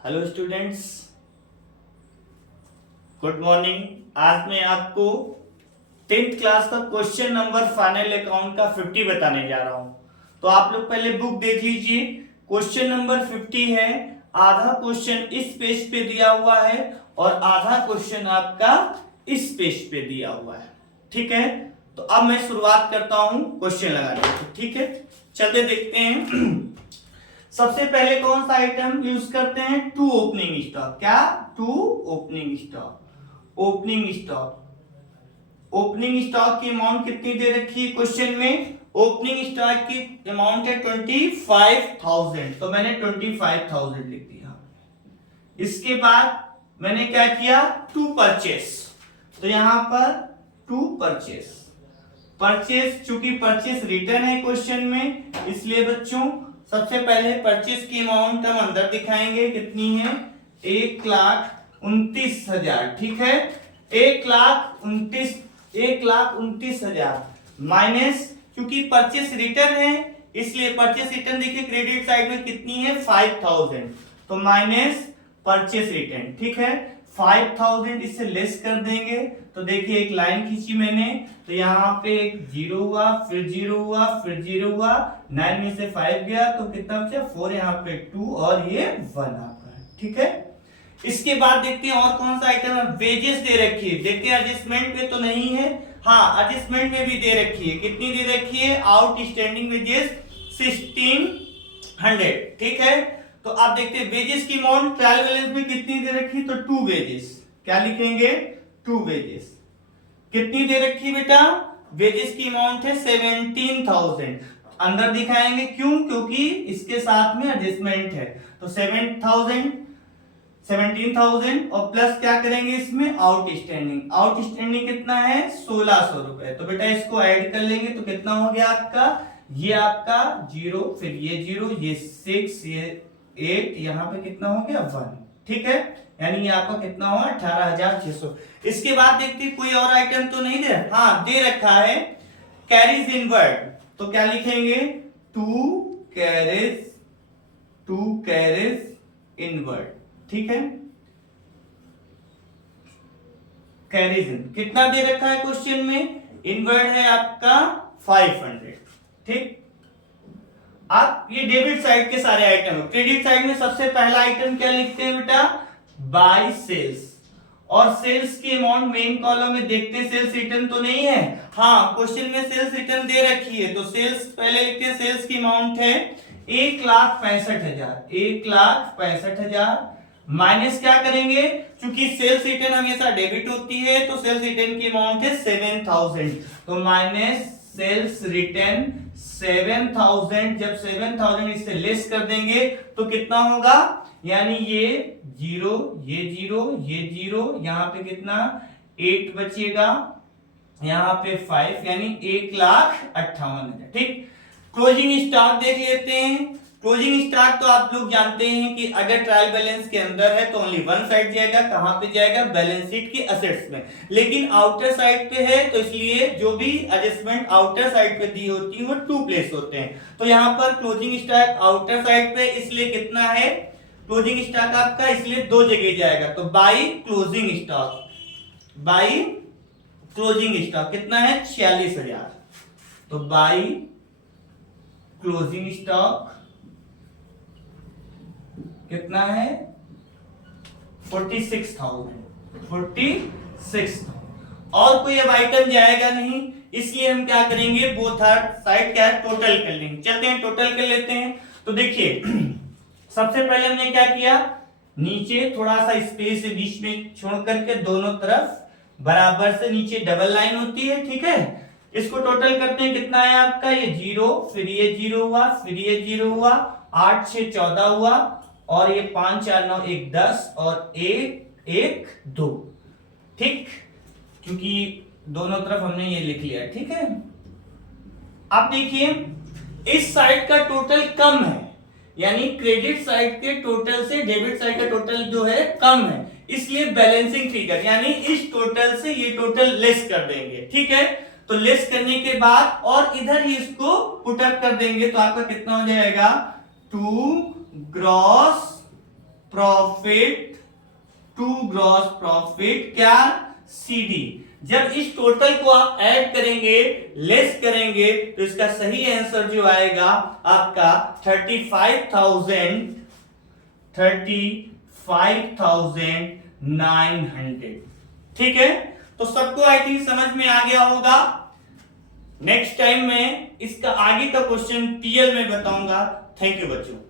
Hello students, good morning. आज मैं आपको 10th क्लास का क्वेश्चन नंबर फाइनल अकाउंट का 50 बताने जा रहा हूं। तो आप लोग पहले बुक देख लीजिए। क्वेश्चन नंबर 50 है। आधा क्वेश्चन इस पेज पे दिया हुआ है और आधा क्वेश्चन आपका इस पेज पे दिया हुआ है। ठीक है, तो अब मैं शुरुआत करता हूं क्वेश्चन लगाने की। ठीक है, चलते देखते हैं। सबसे पहले कौन सा आइटम यूज करते हैं? To opening stock. क्या? To opening stock. Opening stock, opening stock की अमाउंट कितनी दे रखी है क्वेश्चन में? ओपनिंग स्टॉक की अमाउंट है 25,000, तो मैंने 25,000 लिख दिया। इसके बाद मैंने क्या किया? टू परचेस, तो यहां पर टू परचेस। परचेस, चूंकि परचेस रिटर्न है क्वेश्चन में, इसलिए बच्चों सबसे पहले परचेस की अमाउंट हम अंदर दिखाएंगे। कितनी है? 1,29,000। ठीक है, 1,29,000 माइनस, क्योंकि परचेस रिटर्न है इसलिए परचेस रिटर्न देखिए क्रेडिट साइड में कितनी है? 5,000, तो माइनस परचेस रिटर्न। ठीक है, 5,000 इससे लेस कर देंगे, तो देखिए एक लाइन खींची मैंने, तो यहाँ पे एक जीरो हुआ, फिर जीरो हुआ, फिर जीरो हुआ, 9 में से 5 गया तो कितना बचा? 4, यहाँ पे 2 और ये 1 आपका है। ठीक है, इसके बाद देखते हैं और कौन सा आइटम है। वेजेस दे रखी है, देखते हैं एडजस्टमेंट में तो नहीं है। हाँ, एडजस्टमेंट में भी दे रखी है। कितनी दे रखी है? Outstanding wages 1600। ठीक है, तो आप देखते हैं वेजेस की अमाउंट ट्रायल बैलेंस में कितनी दे रखी? तो टू वेजेस। क्या लिखेंगे? To wages. कितनी दे रखी बेटा? वेजेस की अमाउंट है 17,000। अंदर दिखाएंगे, क्यों? क्योंकि इसके साथ में एडजस्टमेंट है, तो 17,000 और प्लस क्या करेंगे इसमें? आउटस्टैंडिंग। आउटस्टैंडिंग कितना है? 1,600 रुपए। तो बेटा इसको ऐड कर लेंगे तो कितना हो गया आपका? ये आपका जीरो, फिर ये जीरो, ये 6, ये 8, यहाँ पे कितना हो गया? 1। ठीक है, यानी ये आपका कितना हुआ? 18,600। इसके बाद देखते हैं कोई और आइटम तो नहीं दे। हाँ, दे रखा है कैरीज इनवर्ड, तो क्या लिखेंगे? To carriage inward. ठीक है, कैरीज इन कितना दे रखा है क्वेश्चन में? इनवर्ड है आपका 500। ठीक, आप ये डेबिट साइड के सारे आइटम। क्रेडिट साइड में सबसे पहला आइटम क्या लिखते हैं बेटा? By sales. और सेल्स की अमाउंट मेन कॉलम में देखते हैं, सेल्स रिटर्न तो नहीं है। हाँ, क्वेश्चन में सेल्स रिटर्न दे रखी है, तो सेल्स पहले लिखते हैं। सेल्स की अमाउंट है 1,65,000। 1,65,000 माइनस क्या करेंगे? क्योंकि सेल्स रिटर्न हमेशा डेबिट होती है, तो सेल्स रिटर्न की अमाउंट है 7,000, तो माइनस सेल्स रिटर्न 7,000। जब 7,000 इससे लेस कर देंगे तो कितना होगा? यानी ये जीरो, ये जीरो, ये जीरो, यहाँ पे कितना? 8 बचेगा, यहाँ पे 5, यानी 1,58,000। ठीक, क्लोजिंग स्टॉक देख लेते हैं। क्लोजिंग स्टॉक तो आप लोग जानते हैं कि अगर ट्रायल बैलेंस के अंदर है तो ओनली वन साइड जाएगा। कहां पे जाएगा? बैलेंस शीट की असेट्स में। लेकिन आउटर साइड पे है तो इसलिए जो भी एडजस्टमेंट आउटर साइड पे दी होती है वो टू प्लेस होते हैं। तो यहां पर क्लोजिंग स्टॉक आउटर साइड पे, इसलिए कितना है क्लोजिंग स्टॉक आपका? इसलिए दो जगह जाएगा, तो by closing stock. By closing stock कितना है? 46,000। तो बाई क्लोजिंग स्टॉक कितना है? 46,000। 46,000। और कोई अब आइटम जाएगा नहीं, इसलिए हम क्या करेंगे? बोथ साइड क्या है? टोटल कर लेंगे। चलते हैं टोटल कर लेते हैं। तो देखिए सबसे पहले हमने क्या किया? नीचे थोड़ा सा स्पेस बीच में छोड़ करके दोनों तरफ बराबर से नीचे डबल लाइन होती है। ठीक है, इसको टोटल करते हैं। कितना है आपका? ये जीरो, फिर ये जीरो हुआ, फिर ये जीरो हुआ, 8 6 14 हुआ, और ये 5 4 9 1 10 और 1 1 2। ठीक, क्योंकि दोनों तरफ हमने ये लिख लिया। ठीक है, अब देखिए इस साइड का टोटल कम है, यानी क्रेडिट साइड के टोटल से डेबिट साइड का टोटल जो है कम है, इसलिए बैलेंसिंग फिगर, यानी इस टोटल से ये टोटल लेस कर देंगे। ठीक है, तो लेस करने के बाद और इधर ही इसको पुटअप कर देंगे, तो आपका कितना हो जाएगा? To gross profit to gross profit क्या सीडी। जब इस टोटल को आप ऐड करेंगे, लेस करेंगे, तो इसका सही आंसर जो आएगा आपका 35,900। ठीक है, तो सबको आई थिंक समझ में आ गया होगा। नेक्स्ट टाइम में इसका आगे का क्वेश्चन टीएल में बताऊंगा। थैंक यू बच्चों।